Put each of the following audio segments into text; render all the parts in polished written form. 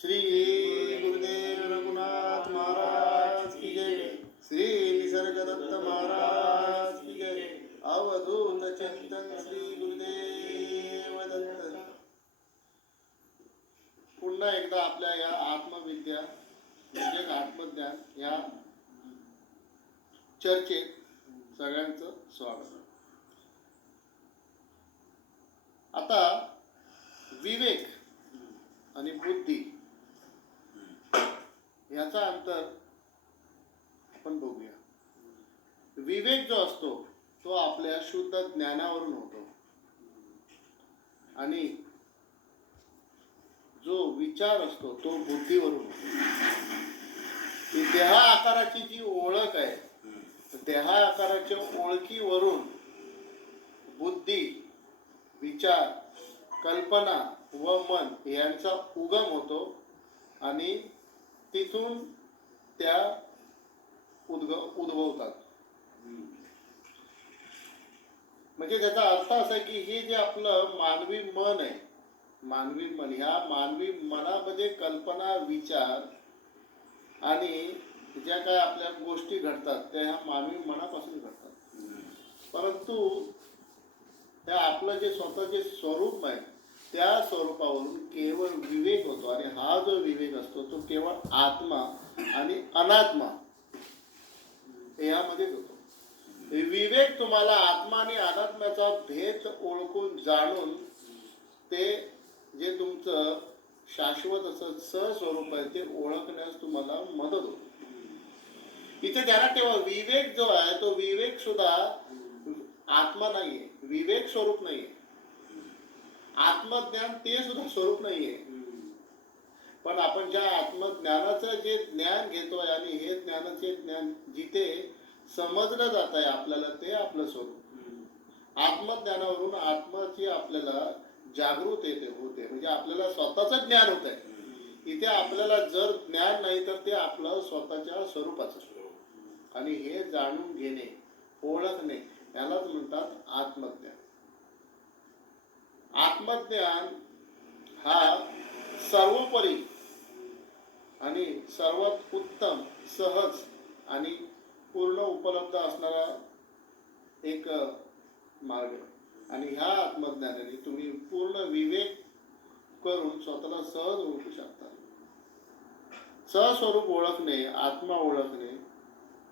श्री गुरुदेव रघुनाथ महाराज की जय. श्री निसर्गदत्त महाराज की जय. अवधूत चिंतन श्री गुरुदेव दत्त. पुन्हा एकदा आपल्या या आत्मविद्या म्हणजे आत्मज्ञान या चर्चेत सगळ्यांचं स्वागत. आता विवेक आणि बुद्धी याचा अंतर आपण बघूया. विवेक जो असतो तो आपल्या शुद्ध ज्ञानावरून होतो आणि जो विचार असतो तो बुद्धीवरून होतो. देहा आकाराची जी ओळख आहे, देहा आकाराच्या ओळखीवरून बुद्धी, विचार, कल्पना व मन यांचा उगम होतो आणि तिथून त्या उद्भवतात. म्हणजे त्याचा अर्थ असा आहे की हे जे आपलं मानवी मन आहे, मानवी मन, ह्या मानवी मनामध्ये कल्पना, विचार आणि ज्या काय आपल्या गोष्टी घडतात त्या ह्या मानवी मनापासून घडतात. परंतु त्या आपलं जे स्वतःचे स्वरूप आहे त्या स्वरूपावरून केवळ विवेक होतो आणि हा जो विवेक असतो तो केवळ आत्मा आणि अनात्मा यामध्येच होतो. विवेक तुम्हाला आत्मा आणि अनात्म्याचा भेद ओळखून जाणून ते जे तुमचं शाश्वत असं सहस्वरूप आहे ते ओळखण्यास तुम्हाला मदत होते. इथे ध्यानात ठेवा, विवेक जो आहे तो विवेक सुद्धा आत्मा नाहीये, विवेक स्वरूप नाहीये. आत्मज्ञान ते सुद्धा स्वरूप नाहीये. पण आपण ज्या आत्मज्ञानाचं जे ज्ञान घेतोय आणि हे ज्ञानाचे ज्ञान जिथे समजलं जात आहे आपल्याला ते आपलं स्वरूप. आत्मज्ञानावरून आत्माची आपल्याला जागृत होते म्हणजे आपल्याला स्वतःच ज्ञान होत आहे. इथे आपल्याला जर ज्ञान नाही तर ते आपलं स्वतःच्या स्वरूपाचं स्वरूप आणि हे जाणून घेणे, ओळखणे यालाच म्हणतात आत्मज्ञान. आत्मज्ञान हा सर्वोपरी आणि सर्वात उत्तम, सहज आणि पूर्ण उपलब्ध असणारा एक मार्ग आणि ह्या आत्मज्ञानाने तुम्ही पूर्ण विवेक करून स्वतःला सहज ओळखू शकता. सहस्वरूप ओळखणे, आत्मा ओळखणे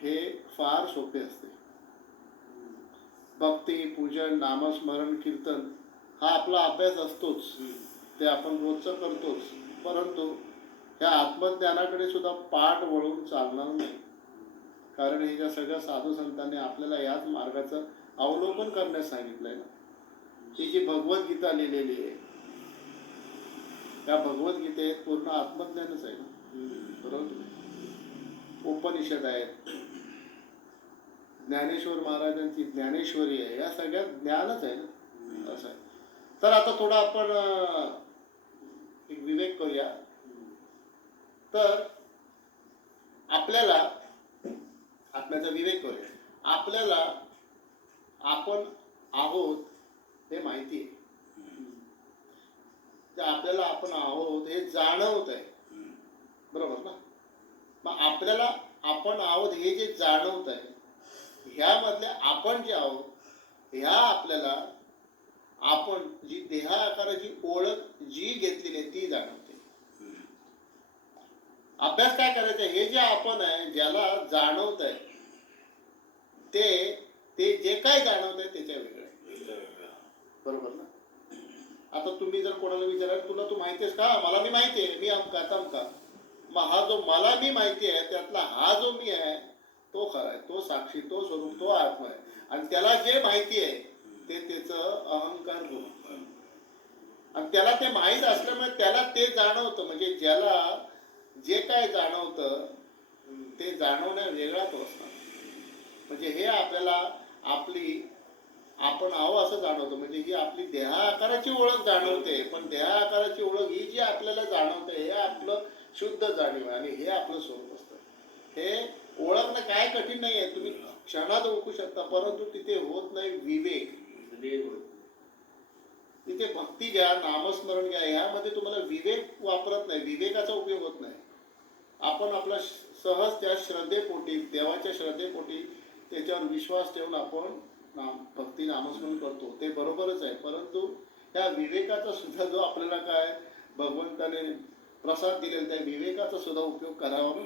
हे फार सोपे असते. भक्ती, पूजन, नामस्मरण, कीर्तन हा आपला अभ्यास असतोच, ते आपण रोजचं करतोच. परंतु ह्या आत्मज्ञानाकडे सुद्धा पाठ वळून चालणार नाही. कारण हे ज्या सगळ्या साधू संतांनी आपल्याला याच मार्गाचं अवलोकन करण्यास सांगितलंय ना. ही जी भगवद्गीता लिहिलेली आहे त्या भगवद्गीतेत पूर्ण आत्मज्ञानच आहे ना, बरोबर. उपनिषद आहेत, ज्ञानेश्वर महाराजांची ज्ञानेश्वरी आहे, या सगळ्यात ज्ञानच आहे ना, असं आहे. तर आता थोडा आपण एक विवेक करूया. तर आपल्याला आत्म्याचा विवेक करूया. आपल्याला आपण आहोत हे माहिती आहे, आपल्याला आपण आहोत हे जाणवत आहे, बरोबर ना. मग आपल्याला आपण आहोत हे जे जाणवत आहे ह्यामधले आपण जे आहोत ह्या आपल्याला आपण जी देहा आकाराची ओळख जी घेतलेली आहे ती जाणवते. अभ्यास काय करायचा, हे जे आपण आहे ज्याला जाणवत आहे ते जे काय जाणवत आहे त्याच्या वेगळं, बरोबर ना. आता तुम्ही जर कोणाला विचाराल तुला तू माहिती आहेस का, मला मी माहिती आहे, मी अमका तमका. मग हा जो मला मी माहिती आहे त्यातला हा जो मी आहे तो खरा आहे, तो साक्षी, तो स्वरूप, तो आत्मा आहे. आणि त्याला जे माहिती आहे ते त्याचं अहंकार गुण आणि त्याला ते माहीत असल्यामुळे त्याला ते जाणवतं. म्हणजे ज्याला जे काय जाणवतं ते जाणवण्या वेगळाच असणार. म्हणजे हे आपल्याला आपली आपण आहो असं जाणवतं. म्हणजे ही आपली देहा आकाराची ओळख जाणवते, पण देहा आकाराची ओळख ही जी आपल्याला जाणवते हे आपलं शुद्ध जाणीव आहे आणि हे आपलं स्वरूप असतं. हे ओळखणं काय कठीण नाही आहे, तुम्ही क्षणात ओळखू शकता. परंतु तिथे होत नाही विवेक. तिथे भक्ती घ्या, नामस्मरण घ्या, ह्यामध्ये तुम्हाला विवेक वापरत नाही, विवेकाचा आपण आपला सहज त्या श्रद्धेपोटी, देवाच्या श्रद्धेपोटी त्याच्यावर विश्वास ठेवून आपण भक्ती नामस्मरण करतो, ते बरोबरच आहे. परंतु त्या विवेकाचा सुद्धा जो आपल्याला काय भगवंताने प्रसाद दिलेला, त्या विवेकाचा सुद्धा उपयोग करावा.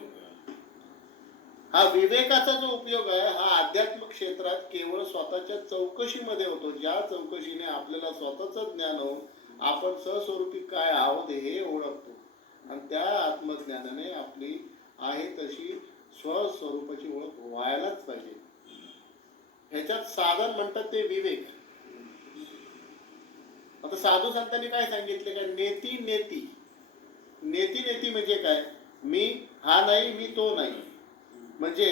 हा विवेकाचा जो उपयोग आहे हा आध्यात्मिक क्षेत्रात केवळ स्वतःच्या चौकशीमध्ये होतो. ज्या चौकशीने आपल्याला स्वतःच ज्ञान होऊन आपण सहस्वरूपी काय आहोत हे ओळखतो, आणि त्या आत्मज्ञानाने आपली आहे तशी स्वस्वरूपाची ओळख व्हायलाच पाहिजे. ह्याच्यात साधन म्हणतात ते विवेक. आता साधू संतांनी काय सांगितले, काय नेती नेती नेती नेती म्हणजे काय, मी हा नाही, मी तो नाही. म्हणजे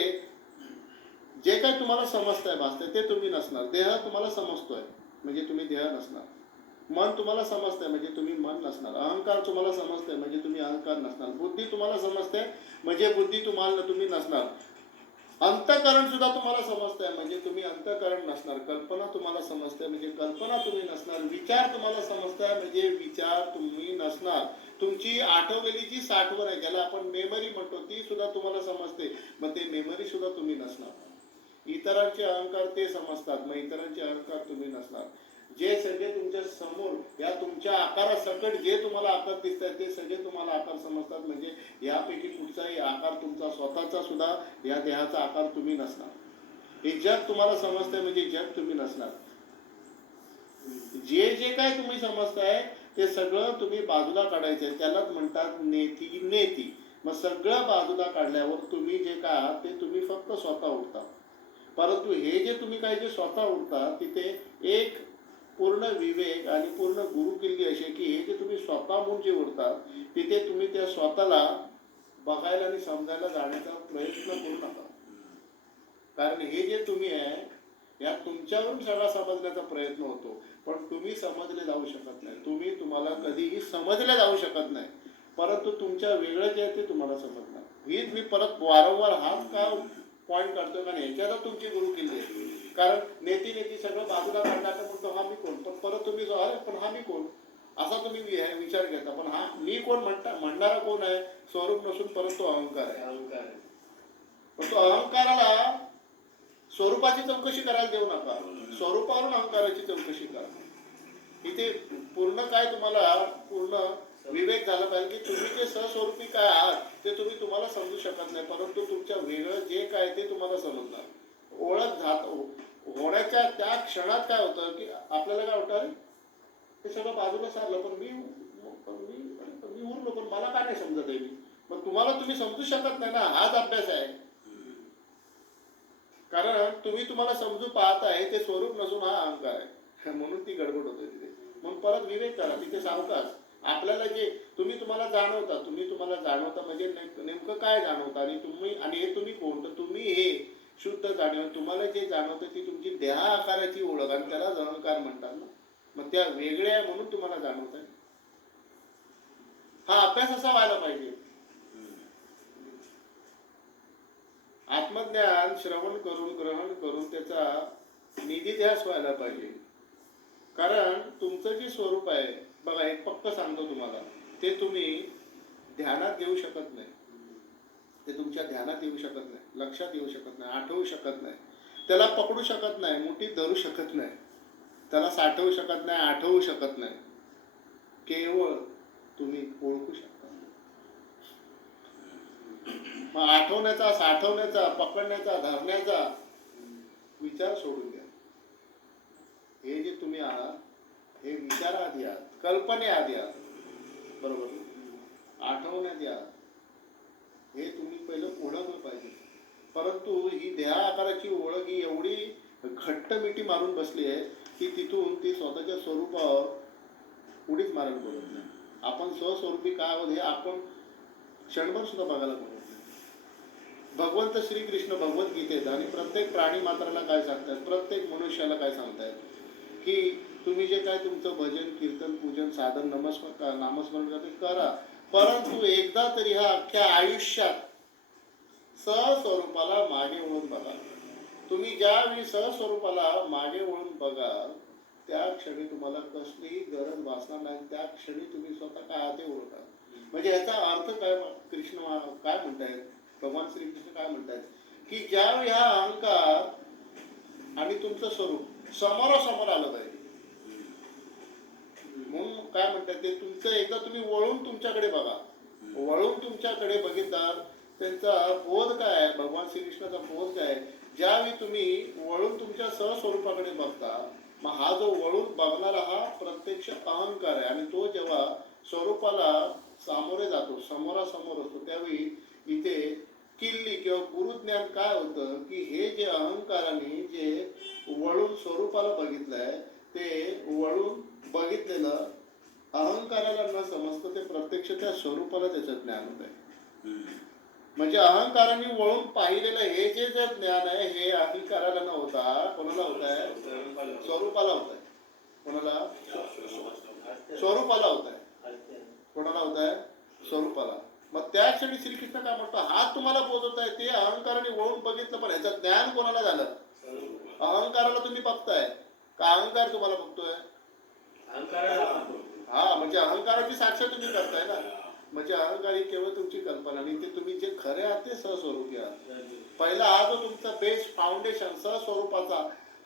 जे काय तुम्हाला समजतंय भासतंय ते तुम्ही नसणार. देह तुम्हाला समजतोय म्हणजे तुम्ही देह नसणार. मन तुम्हाला समजतंय म्हणजे तुम्ही मन नसणार. अहंकार तुम्हाला समजतंय म्हणजे तुम्ही अहंकार नसणार. बुद्धी तुम्हाला समजते म्हणजे बुद्धी तुम्ही नसणार. अंतःकरण सुद्धा तुम्हाला समजतंय म्हणजे तुम्ही अंतःकरण नसणार. कल्पना तुम्हाला समजते म्हणजे कल्पना तुम्ही नसणार. विचार तुम्हाला समजताय म्हणजे विचार तुम्ही नसणार. तुमची आठवलेली जी साठवण आहे, ज्याला आपण मेमरी म्हणतो, ती सुद्धा तुम्हाला समजते, मग ते मेमरी सुद्धा तुम्ही नसणार. इतरांचे अहंकार ते समजतात, मग इतरांचे अहंकार तुम्ही नसणार. जे सगळे तुमच्या समोर या तुमच्या आकारासकट जे तुम्हाला आकार दिसत आहेत ते सगळे तुम्हाला आकार समजतात, म्हणजे यापैकी कुठचाही आकार तुमचा स्वतःचा सुद्धा या देहाचा आकार तुम्ही नसणार. हे जग तुम्हाला समजतंय म्हणजे जग तुम्ही नसणार. जे जे काय तुम्ही समजताय ते सगळं तुम्ही बाजूला काढायचंय, त्यालाच म्हणतात नेती नेती. मग सगळं बाजूला काढल्यावर तुम्ही जे काय आहात ते तुम्ही फक्त स्वतः उडता. परंतु हे जे तुम्ही काय जे स्वतः उडता तिथे एक पूर्ण विवेक आणि पूर्ण गुरुकिल्ली अशी की हे जे तुम्ही स्वतः म्हणून जे उडता तिथे तुम्ही त्या स्वतःला बघायला आणि समजायला जाण्याचा प्रयत्न करू नका. कारण हे जे तुम्ही आहे या तुमच्यावरून सगळा समजण्याचा प्रयत्न होतो, पण तुम्ही समजले जाऊ शकत नाही. तुम्हाला कधीही समजले जाऊ शकत नाही, परंतु तुमच्या वेगळं जे आहे ते तुम्हाला समजणार. हीच मी परत वारंवार हाच का पॉईंट काढतोय, कारण ह्याच्यातच तुमची गुरुकिल्ली आहे. कारण नेती नेती सगळं बाजूला काढणार म्हणतो हा मी कोण, पण परत तुम्ही जो अरे पण हा मी कोण असा तुम्ही विचार घेता. पण हा मी कोण म्हणणारा कोण आहे, स्वरूप नसून परत तो अहंकार आहे. पण तो अहंकाराला स्वरूपाची चौकशी करायला देऊ नका, स्वरूपावरून अहंकाराची चौकशी करा. इथे पूर्ण काय तुम्हाला पूर्ण विवेक झाला पाहिजे की तुम्ही जे सहस्वरूपी काय आहात ते तुम्हाला समजू शकत नाही, परंतु तुमच्या वेगळं जे काय ते तुम्हाला समजणार. ओळख होण्याच्या त्या क्षणात काय होतं की आपल्याला काय होतं, ते सगळं बाजूला सारलं, पण मी उरलो, पण मला काय नाही समजत आहे. मग तुम्ही समजू शकत नाही ना, हाच अभ्यास आहे. कारण तुम्हाला समजू पाहत आहे ते स्वरूप नसून हा अहंकार आहे, म्हणून ती गडबड होते तिथे. म्हणून परत विवेक करा. तिथे सावकाश आपल्याला जे तुम्हाला जाणवता म्हणजे नेमकं काय जाणवतं आणि हे तुम्ही कोण, तर तुम्ही हे शुद्ध जाणीव. तुम्हाला जे जाणवतं ती तुमची देहा आकाराची ओळख, आणि त्याला अहंकार म्हणतात ना. मग त्या वेगळ्या आहे म्हणून तुम्हाला जाणवत आहे. हा अभ्यास असा व्हायला पाहिजे. आत्मज्ञान श्रवण करून ग्रहण करून त्याचा निधिध्यास व्हायला पाहिजे. कारण तुमचं जे स्वरूप आहे बघा, एक पक्क सांगतो तुम्हाला, ते तुम्ही ध्यानात घेऊ शकत नाही. ते तुमच्या ध्यानात येऊ शकत नाही, लक्षात येऊ शकत नाही, आठवू शकत नाही, त्याला पकडू शकत नाही, मुठीत धरू शकत नाही, त्याला साठवू शकत नाही, आठवू शकत नाही. केवळ तुम्ही ओळखू शकता. मग आठवण्याचा, साठवण्याचा, पकडण्याचा, धरण्याचा विचार सोडून द्या. हे जे तुम्ही आहात हे विचाराआधी आहात, कल्पनेआधी आहात, बरोबर. आठवण्याआधी आहात, हे तुम्ही पहिलं ओळखलं पाहिजे. परंतु ही देहा आकाराची ओळख ही एवढी घट्ट मिठी मारून बसली आहे की तिथून ती स्वतःच्या स्वरूपावर उडीच मारण करत नाही. आपण स्वस्वरूपी काय आहोत हे आपण क्षणभर सुद्धा बघायला पाहिजे. भगवंत श्रीकृष्ण भगवद्गीतेत आणि प्रत्येक प्राणी मात्राला काय सांगतात, प्रत्येक मनुष्याला काय सांगतायत की तुम्ही जे काय तुमचं भजन कीर्तन पूजन साधन नामस्मरण करा, परंतु एकदा तरी ह्या अख्ख्या आयुष्यात सहस्वरूपाला मागे वळून बघा. तुम्ही ज्यावेळी सहस्वरूपाला मागे वळून बघाल त्या क्षणी तुम्हाला कसलीही गरज भासणार नाही. त्या क्षणी तुम्ही स्वतः काय आहात ते ओळखा. म्हणजे याचा अर्थ काय कृष्ण काय म्हणतायत, भगवान श्रीकृष्ण काय म्हणतायत की ज्यावेळी हा अहंकार आणि तुमचं स्वरूप समोरासमोर आलं पाहिजे. म्हणून काय म्हणतात ते तुमचं एकदा तुम्ही वळून तुमच्याकडे बघा. वळून तुमच्याकडे बघितल्यावर त्यांचा बोध काय आहे, भगवान श्रीकृष्णाचा बोध काय आहे. ज्यावेळी तुम्ही वळून तुमच्या सहस्वरूपाकडे बघता, मग हा जो वळून बघणारा हा प्रत्यक्ष अहंकार आहे. आणि तो जेव्हा स्वरूपाला सामोरे जातो, समोरासमोर होतो, त्यावेळी इथे किल्ली किंवा गुरुज्ञान काय होतं की हे जे अहंकाराने जे वळून स्वरूपाला बघितलंय ते वळून बघितलेलं अहंकाराला न समजतं ते प्रत्यक्ष त्या स्वरूपाला त्याचं ज्ञान होत आहे. म्हणजे अहंकाराने वळून पाहिलेलं हे जे ज्ञान आहे हे अहंकाराला न होता कोणाला होत आहे, स्वरूपाला होत आहे. कोणाला, स्वरूपाला होत आहे. कोणाला होत आहे, स्वरूपाला. मग त्या क्षणी श्रीकृष्ण काय म्हणतो, हा तुम्हाला बोलत आहे ते अहंकाराने वळून बघितलं, पण ह्याचं ज्ञान कोणाला झालं, अहंकाराला तुम्ही बघताय का अहंकार तुम्हाला बघतोय, हा म्हणजे अहंकाराची साक्ष तुम्ही करताय ना. म्हणजे अहंकार ही केवळ तुमची कल्पना आणि ते तुम्ही जे खरे आहात ते सहस्वरूपी आहात. पहिला हा जो तुमचा बेस फाउंडेशन सहस्वरूपाचा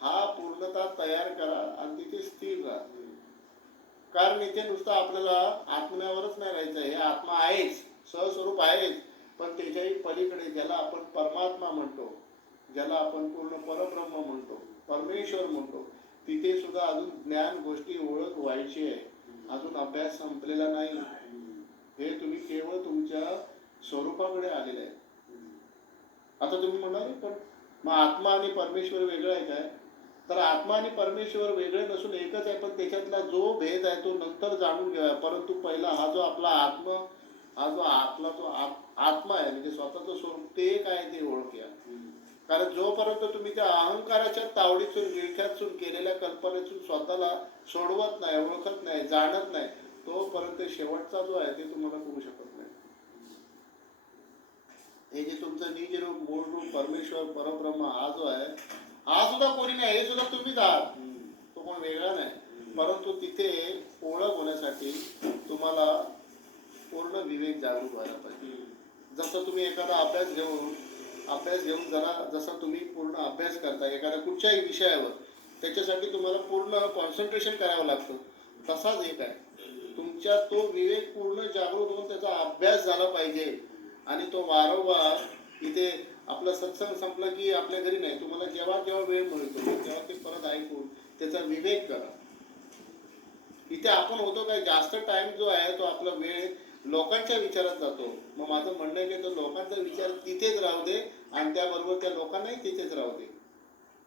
हा पूर्णतः तयार करा आणि तिथे स्थिर राहा. कारण इथे नुसतं आपल्याला आत्म्यावरच नाही राहायचं, हे आत्मा आहेच, सहस्वरूप आहेच, पण त्याच्याही पलीकडे ज्याला आपण परमात्मा म्हणतो, ज्याला आपण पूर्ण परब्रह्म म्हणतो, परमेश्वर म्हणतो, तिथे सुद्धा अजून ज्ञान गोष्टी ओळख व्हायची आहे. अजून अभ्यास संपलेला नाही. हे तुम्ही केवळ तुमच्या स्वरूपाकडे आलेले आहे. आता तुम्ही म्हणाल पण मग आत्मा आणि परमेश्वर वेगळं आहे काय, तर आत्मा आणि परमेश्वर वेगळे नसून एकच आहे, पण त्याच्यातला जो भेद आहे तो नंतर जाणून घ्या. परंतु पहिला हा जो आपला आत्मा, हा जो आपला तो आत्मा आहे म्हणजे स्वतःचं स्वरूप ते काय ते ओळखूया. कारण जोपर्यंत तुम्ही त्या अहंकाराच्या तावडीतून विळख्यातून केलेल्या कल्पनेतून स्वतःला सोडवत नाही, ओळखत नाही, जाणत नाही, तोपर्यंत शेवटचा जो आहे ते तुम्हाला करू शकत नाही. हे जे तुमचं निज रूप, मूळ रूप, परमेश्वर, परब्रह्म हा जो आहे हा सुद्धा कोणी नाही, हे सुद्धा तुम्हीच आहात, तो कोण वेगळा नाही. परंतु तिथे ओळख होण्यासाठी तुम्हाला पूर्ण विवेक जागृत व्हायला पाहिजे. जसं तुम्ही एखादा अभ्यास घेऊन जसा तुम्ही पूर्ण अभ्यास करता एखाद्या कुठच्याही विषयावर, त्याच्यासाठी तुम्हाला पूर्ण कॉन्सन्ट्रेशन करावं लागतं. तसाच एक आहे, तुमच्या तो विवेक पूर्ण जागृत होऊन त्याचा अभ्यास झाला पाहिजे. आणि तो वारंवार इथे आपलं सत्संग संपलं की आपल्या घरी नाही, तुम्हाला जेव्हा जेव्हा वेळ मिळतो तेव्हा ते परत ऐकून त्याचा विवेक करा. इथे आपण होतो काय, जास्त टाइम जो आहे तो आपला वेळ लोकांच्या विचारात जातो. मग माझं म्हणणं आहे की तो लोकांचा विचार तिथेच राहू दे आणि त्याबरोबर त्या लोकांनाही तिथेच राहू दे.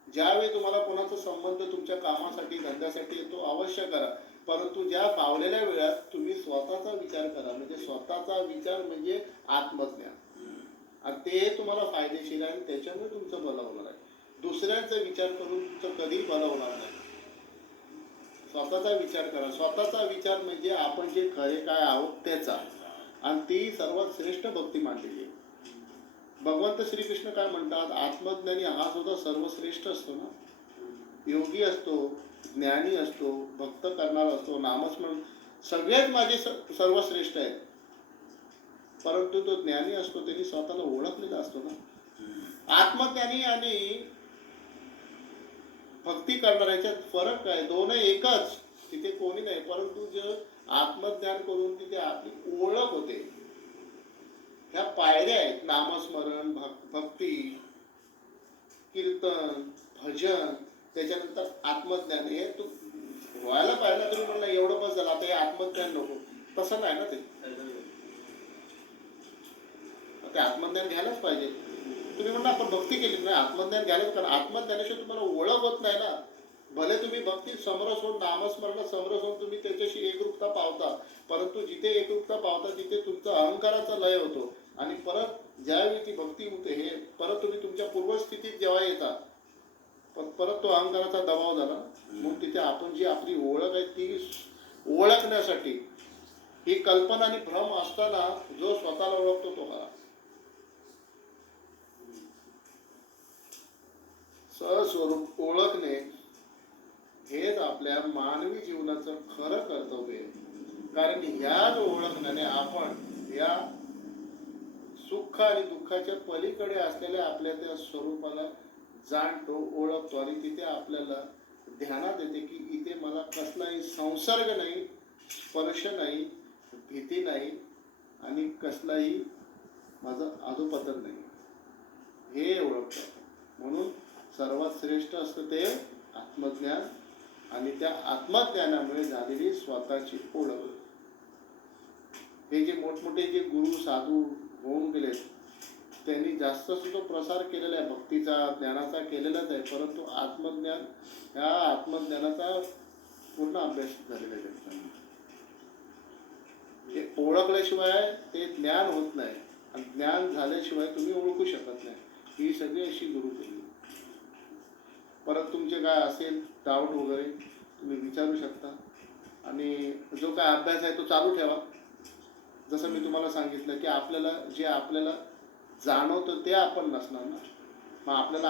ज्यावेळी तुम्हाला कोणाचा संबंध तुमच्या कामासाठी, धंद्यासाठी येतो अवश्य करा, परंतु ज्या फावलेल्या वेळात तुम्ही स्वतःचा विचार करा. म्हणजे स्वतःचा विचार म्हणजे आत्मज्ञान, आणि ते तुम्हाला फायदेशीर आहे आणि त्याच्यामुळे तुमचं भलं होणार आहे. दुसऱ्यांचा विचार करून तुमचं कधीही भलं होणार नाही. स्वतःचा विचार करा. स्वतःचा विचार म्हणजे आपण जे खरे काय आहोत त्याचा, आणि ती सर्वात श्रेष्ठ भक्ती मानलेली आहे. भगवंत श्रीकृष्ण काय म्हणतात, आत्मज्ञानी हा सुद्धा सर्वश्रेष्ठ असतो ना. योगी असतो, ज्ञानी असतो, भक्त करणारा असतो, नामस्मरण सगळ्यात माझे सर्वश्रेष्ठ आहेत. परंतु तो ज्ञानी असतो त्यांनी स्वतःला ओळखलेला असतो ना. आत्मज्ञानी आणि भक्ती करणाऱ्याच्यात फरक काय, दोन एकच, तिथे कोणी नाही. परंतु जे आत्मज्ञान करून तिथे आपली ओळख होते. ह्या पायऱ्या आहेत, नामस्मरण, भक्ती, कीर्तन, भजन, त्याच्यानंतर आत्मज्ञान. हे तू व्हायला पाहिजे. तुम्ही म्हणलं एवढं बस झालं, आता हे आत्मज्ञान नको, तसं नाही ना. ते आत्मज्ञान घ्यायलाच पाहिजे. तुम्ही म्हणा आपण भक्ती केली नाही, आत्मज्ञान घ्यायलाच, कारण आत्मज्ञानाशिवाय तुम्हाला ओळख होत नाही ना. भले तुम्ही भक्ती समरस होऊन, नामस्मरण समरस होऊन तुम्ही त्याच्याशी एकरूपता पावता, परंतु जिथे एकरूपता पावता तिथे तुमचा अहंकाराचा लय होतो. आणि परत ज्यावेळी ती भक्ती होते, हे परत तुम्ही तुमच्या पूर्वस्थितीत जेव्हा येता, परत तो अहंकाराचा दबाव झाला. मग तिथे आपण जी आपली ओळख आहे ती ओळखण्यासाठी ही कल्पना आणि भ्रम असताना जो स्वतःला ओळखतो तो हा सहस्वरूप ओळखणे हेच आपल्या मानवी जीवनाचं खरं कर्तव्य आहे. कारण ह्याच ओळखण्याने आपण या सुख आणि दुःखाच्या पलीकडे असलेल्या आपल्या त्या स्वरूपाला जाणतो, ओळखतो आणि तिथे आपल्याला ध्यानात येते की इथे मला कसलाही संसर्ग नाही, स्पर्श नाही, भीती नाही आणि कसलाही माझं अधोपतन नाही, हे ओळखतात. म्हणून सर्वात श्रेष्ठ असतं ते आत्मज्ञान आणि त्या आत्मज्ञानामुळे झालेली स्वतःची ओळख. हे जे मोठमोठे जे गुरु साधू होऊन गेलेत त्यांनी जास्त सुद्धा प्रसार केलेला आहे, भक्तीचा ज्ञानाचा केलेलाच आहे, परंतु आत्मज्ञान ह्या आत्मज्ञानाचा पूर्ण अभ्यास झालेला आहे त्यांचा. हे ओळखल्याशिवाय ते ज्ञान होत नाही आणि ज्ञान झाल्याशिवाय तुम्ही ओळखू शकत नाही. ही सगळी अशी गुरु केली. परत तुमचे काय असेल डाऊट वगैरे तुम्ही विचारू शकता आणि जो काय अभ्यास आहे तो चालू ठेवा. जसं मी तुम्हाला सांगितलं की आपल्याला जे जाणवतं ते आपण नसणार ना. मग आपल्याला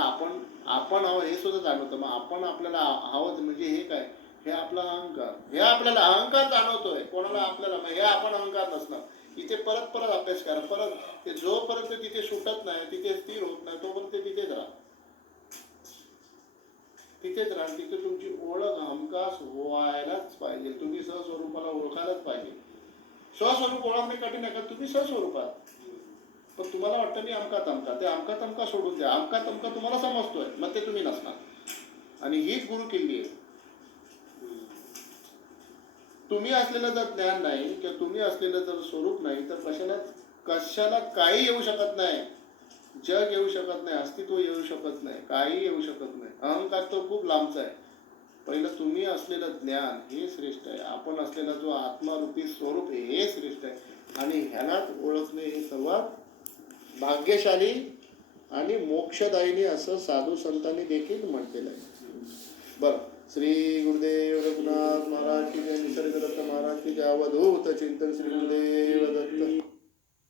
आपण हवं हे सुद्धा जाणवतं. मग आपण आपल्याला हवं म्हणजे हे काय, हे आपला अहंकार, हे आपल्याला अहंकार जाणवतोय कोणाला आपल्याला, हे आपण अहंकार नसणार. इथे परत परत अभ्यास करा. परत ते जोपर्यंत तिथे सुटत नाही, तिथे स्थिर होत नाही, तोपर्यंत तिथेच राहा. तिथे तुमची ओळख हमखास व्हायलाच पाहिजे. तुम्ही सहस्वरूपाला ओळखायलाच पाहिजे. स्वस्वरूप ओळखणे कठीण आहे का, तुम्ही सहस्वरूपात. पण तुम्हाला वाटतं मी अमका तमका, ते अमका तमका सोडून द्या. अमका तमका तुम्हाला समजतोय, मग ते तुम्ही नसणार. आणि हीच गुरु किल्ली आहे. तुम्ही असलेलं जर ज्ञान नाही किंवा तुम्ही असलेलं जर स्वरूप नाही तर कशाला काही येऊ शकत नाही. जग येऊ शकत नाही, अस्तित्व येऊ शकत नाही, काही येऊ शकत नाही. अहंकार तो खूप लांबचा आहे. पहिलं तुम्ही असलेलं ज्ञान हे श्रेष्ठ आहे. आपण असलेला जो आत्मारूपी स्वरूप आहे हे श्रेष्ठ आहे. आणि ह्यालाच ओळखणे हे सर्वात भाग्यशाली आणि मोक्षदायिनी असं साधू संतांनी देखील म्हटलेलं आहे. बरं, श्री गुरुदेव रघुनाथ महाराज की जय, निसर्गदत्त महाराज की जय, अवधूत चिंतन श्री गुरुदेव दत्त.